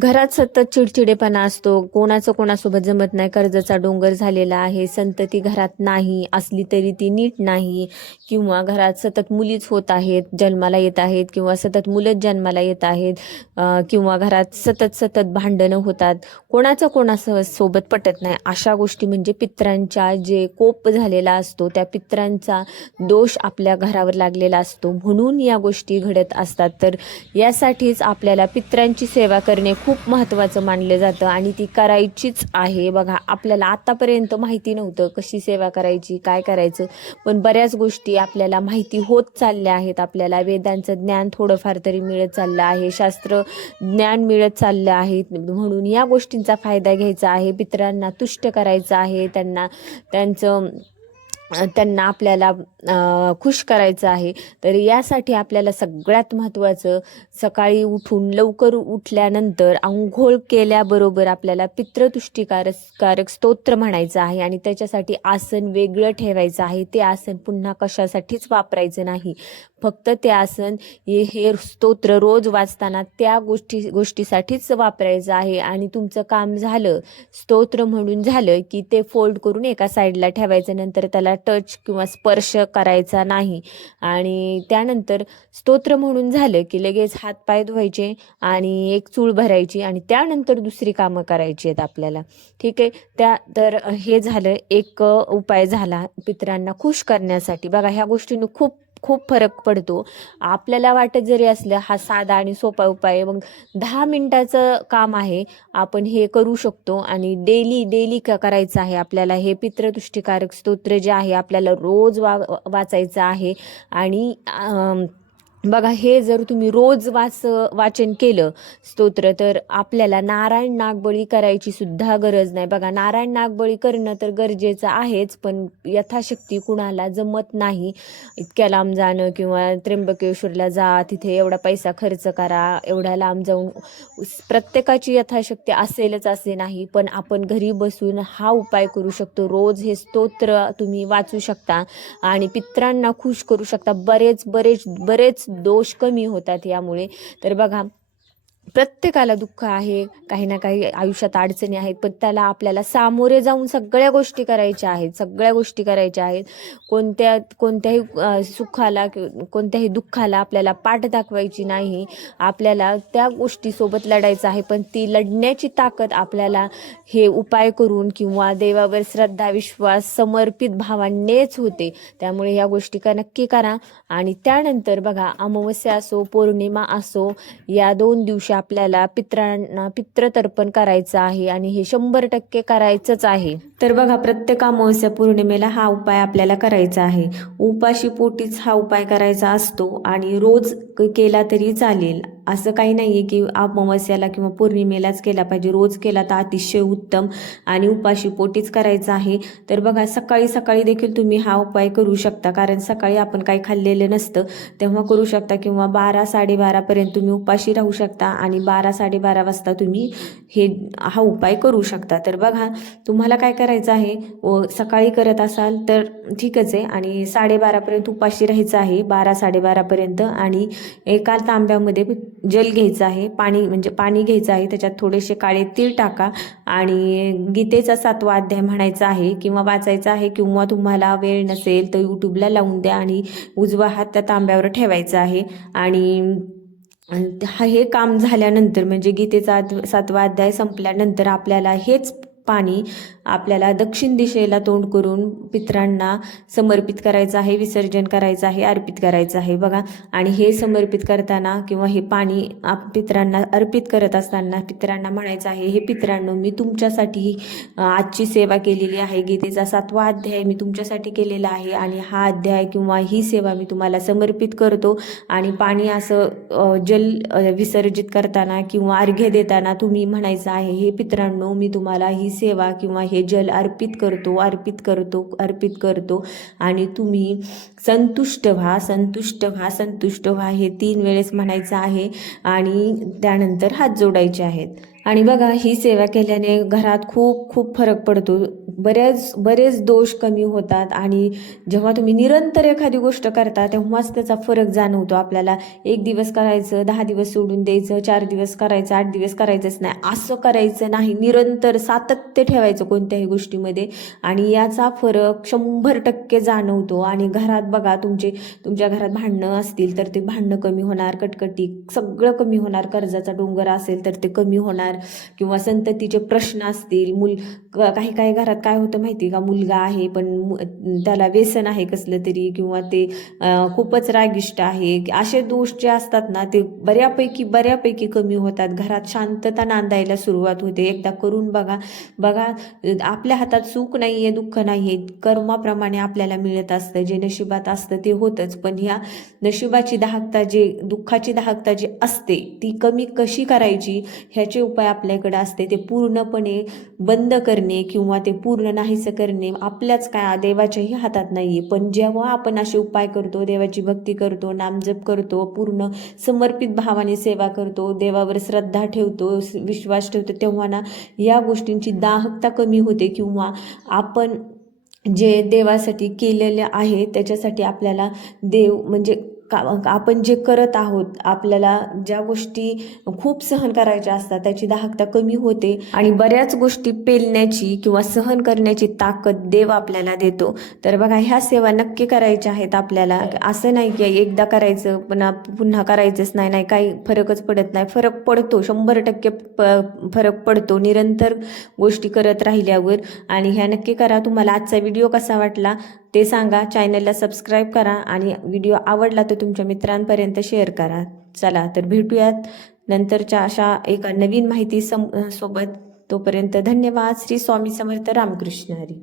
घरात सतत चिडचिडेपणा असतो, कोणाचं कोणासोबत जमत नाही, कर्जाचा डोंगर झालेला आहे, संतती घरात नाही, असली तरी ती नीट नाही, किंवा घरात सतत मुलीच होत आहेत, जन्माला येत आहेत, किंवा सतत मुलंच जन्माला येत आहेत, किंवा घरात सतत सतत भांडणं होतात, कोणाचं कोणासोबत पटत नाही, अशा गोष्टी म्हणजे पितरांच्या जे कोप झालेला असतो, त्या पितरांचा दोष आपल्या घरावर लागलेला असतो, म्हणून या गोष्टी घडत असतात. तर यासाठीच आपल्याला पितरांची सेवा करणे खूप महत्त्वाचं मानलं जातं आणि ती करायचीच आहे. बघा, आपल्याला आतापर्यंत माहिती नव्हतं कशी सेवा करायची, काय करायचं, पण बऱ्याच गोष्टी आपल्याला माहिती होत चालल्या आहेत. आपल्याला वेदांचं ज्ञान थोडंफार तरी मिळत चाललं आहे, शास्त्र ज्ञान मिळत चाललं आहे, म्हणून या गोष्टींचा फायदा घ्यायचा आहे, पितरांना तुष्ट करायचं आहे, त्यांना आपल्याला खुश करायचं आहे. तर यासाठी आपल्याला सगळ्यात महत्त्वाचं, सकाळी लवकर उठल्यानंतर आंघोळ केल्याबरोबर आपल्याला पितृतुष्टीकारक स्तोत्र म्हणायचं आहे आणि त्याच्यासाठी आसन वेगळं ठेवायचं आहे. ते आसन पुन्हा कशासाठीच वापरायचं नाही, फक्त ते आसन हे स्तोत्र रोज वाचताना त्या गोष्टीसाठीच वापरायचं आहे. आणि तुमचं काम झालं, स्तोत्र म्हणून झालं की ते फोल्ड करून एका साईडला ठेवायचं, नंतर त्याला टच किंवा स्पर्श करायचा नाही. आणि त्यानंतर स्तोत्र म्हणून झालं की लगेच हातपाय धुवायचे आणि एक चूळ भरायची आणि त्यानंतर दुसरी कामं करायची आहेत आपल्याला. ठीक आहे, तर हे झालं एक उपाय झाला पितरांना खुश करण्यासाठी. बघा, ह्या गोष्टींनी खूप खूप फरक पडतो. आपल्याला वाटत जरी असलं हा साधा आणि सोपा उपाय आहे, मग 10 मिनिटाचं काम आहे, आपण हे करू शकतो. आणि डेली करायचं आहे आपल्याला. हे पितृतुष्टीकारक स्तोत्र जे आहे आपल्याला रोज वाचायचं आहे. आणि बघा, हे जर तुम्ही रोज वाचन केलं स्तोत्र, तर आपल्याला नारायण नागबळी करायची सुद्धा गरज नाही. बघा, नारायण नागबळी करणं तर गरजेचं आहेच, पण यथाशक्ती कुणाला जमत नाही इतक्या लांब जाणं, किंवा त्र्यंबकेश्वरला जा, तिथे एवढा पैसा खर्च करा, एवढ्या लांब जाऊन. प्रत्येकाची यथाशक्ती असेलच असे नाही, पण आपण घरी बसून हा उपाय करू शकतो. रोज हे स्तोत्र तुम्ही वाचू शकता आणि पितरांना खुश करू शकता. बरेच दोष कमी होतात यामुळे. तर बघा, प्रत्येकाला दुःख आहे, काही ना काही आयुष्यात अडचणी आहेत, पण त्याला आपल्याला सामोरे जाऊन सगळ्या गोष्टी करायच्या आहेत. कोणत्याही सुखाला, कोणत्याही दुःखाला आपल्याला पाठ दाखवायची नाही. आपल्याला त्या गोष्टीसोबत लढायचं आहे, पण ती लढण्याची ताकद आपल्याला हे उपाय करून किंवा देवावर श्रद्धा विश्वास समर्पित भावानेच होते. त्यामुळे या गोष्टी नक्की करा. आणि त्यानंतर बघा, अमावस्या असो पौर्णिमा असो, या 2 दिवशी आपल्याला पितरांना पितृतर्पण करायचं आहे आणि हे 100% करायचंच आहे. तर बघा, प्रत्येक अमावस्या पौर्णिमेला हा उपाय आपल्याला करायचा आहे. उपाशी पोटीच हा उपाय करायचा असतो आणि रोज केला तरी चालेल, असं काही नाहीये की अमावस्याला किंवा पौर्णिमेलाच केला पाहिजे. रोज केला तर अतिशय उत्तम आणि उपाशी पोटीच करायचा आहे. तर बघा, सकाळी सकाळी देखील तुम्ही हा उपाय करू शकता, कारण सकाळी आपण काही खाल्लेलं नसतं, तेव्हा करू शकता, किंवा 12-12:30 पर्यंत तुम्ही उपाशी राहू शकता आणि 12-12:30 वाजता तुम्ही हा उपाय करू शकता. तर बघा, तुम्हाला काय करायचं आहे, सकाळी करत असाल तर ठीकच आहे, आणि 12:30 पर्यंत उपाशी राहायचं आहे, 12-12:30 पर्यंत. आणि एका तांब्यामध्ये जल घ्यायचं आहे, पाणी घ्यायचं आहे, त्याच्यात थोडेसे काळे तीळ टाका आणि गीतेचा 7वा अध्याय म्हणायचा आहे किंवा वाचायचा आहे, किंवा तुम्हाला वेळ नसेल तर यूट्यूबला लावून द्या आणि उजवा हात त्या तांब्यावर ठेवायचा आहे. आणि हे काम झाल्यानंतर, म्हणजे गीतेचा 7वा अध्याय संपल्यानंतर, आपल्याला हेच पाणी आपल्याला दक्षिण दिशेला तोंड करून पितरांना समर्पित करायचं आहे, विसर्जन करायचं आहे, अर्पित करायचं आहे. बघा, आणि हे समर्पित करताना किंवा हे पाणी पितरांना अर्पित करत असताना पितरांना म्हणायचं आहे, हे पितरांनो, मी तुमच्यासाठी आजची सेवा केलेली आहे, गीतेचा 7वा अध्याय मी तुमच्यासाठी केलेला आहे आणि हा अध्याय किंवा ही सेवा मी तुम्हाला समर्पित करतो. आणि पाणी असं जल विसर्जित करताना किंवा अर्घ्य देताना तुम्ही म्हणायचं आहे, हे पितरांनो, मी तुम्हाला ही सेवा किंवा हे जल अर्पित करतो आणि तुम्ही संतुष्ट व्हा, हे 3 वेळेस म्हणायचं आहे आणि त्यानंतर हात जोडायचे आहेत. आणि बघा ही सेवा केल्याने घरात खूप खूप फरक पडतो. बरेच दोष कमी होतात आणि जेव्हा तुम्ही निरंतर एखादी गोष्ट करता तेव्हाच त्याचा फरक जाणवतो आपल्याला. 1 दिवस करायचं, 10 दिवस सोडून द्यायचं, 4 दिवस करायचं, 8 दिवस करायचंच नाही, असं करायचं नाही. निरंतर सातत्य ठेवायचं कोणत्याही गोष्टीमध्ये आणि याचा फरक 100% जाणवतो. आणि घरात बघा तुमच्या घरात भांडणं असतील तर ते भांडणं कमी होणार, कटकटी सगळं कमी होणार, कर्जाचा डोंगर असेल तर ते कमी होणार, किंवा संततीचे प्रश्न असतील, काही काही घरात काय होतं माहिती का, मुलगा आहे पण त्याला व्यसन आहे कसलं तरी, किंवा ते खूपच रागिष्ट आहे, असे दोष जे असतात ना ते बऱ्यापैकी कमी होतात. घरात शांतता नांदायला सुरुवात होते. एकदा करून बघा. आपल्या हातात सुख नाहीये, दुःख नाहीये, कर्माप्रमाणे आपल्याला मिळत असतं, जे नशिबात असतं ते होतंच. पण ह्या नशिबाची दाहकता, दुःखाची दाहकता जी असते ती कमी कशी करायची ह्याचे उपाय आपल्याकडे असते. ते पूर्णपणे बंद करणे किंवा ते पूर्ण नाहीसं करणे आपल्याच देवाच्याही हातात नाहीये. पण जेव्हा आपण असे उपाय करतो, देवाची भक्ती करतो, नामजप करतो, पूर्ण समर्पित भावाने सेवा करतो, देवावर श्रद्धा ठेवतो, विश्वास ठेवतो, तेव्हा ना या गोष्टींची दाहकता कमी होते. किंवा आपण जे देवासाठी केलेले आहे त्याच्यासाठी आपल्याला देव म्हणजे आपण जे करत आहोत, आपल्याला ज्या गोष्टी खूप सहन करायच्या असतात त्याची दाहकता कमी होते आणि बऱ्याच गोष्टी पेलण्याची किंवा सहन करण्याची ताकद देव आपल्याला देतो. तर बघा ह्या सेवा नक्की करायच्या आहेत आपल्याला. असं नाही की एकदा करायचं पुन्हा करायचंच नाही, काही फरकच पडत नाही. फरक पडतो, 100% फरक पडतो निरंतर गोष्टी करत राहिल्यावर. आणि ह्या नक्की करा. तुम्हाला आजचा व्हिडिओ कसा वाटला ते सांगा. चॅनलला सबस्क्राईब करा आणि व्हिडिओ आवडला तर तुमच्या मित्रांपर्यंत शेअर करा. चला तर भेटूयात नंतरच्या अशा एका नवीन माहिती सोबत. तोपर्यंत धन्यवाद. श्री स्वामी समर्थ. रामकृष्ण हरी.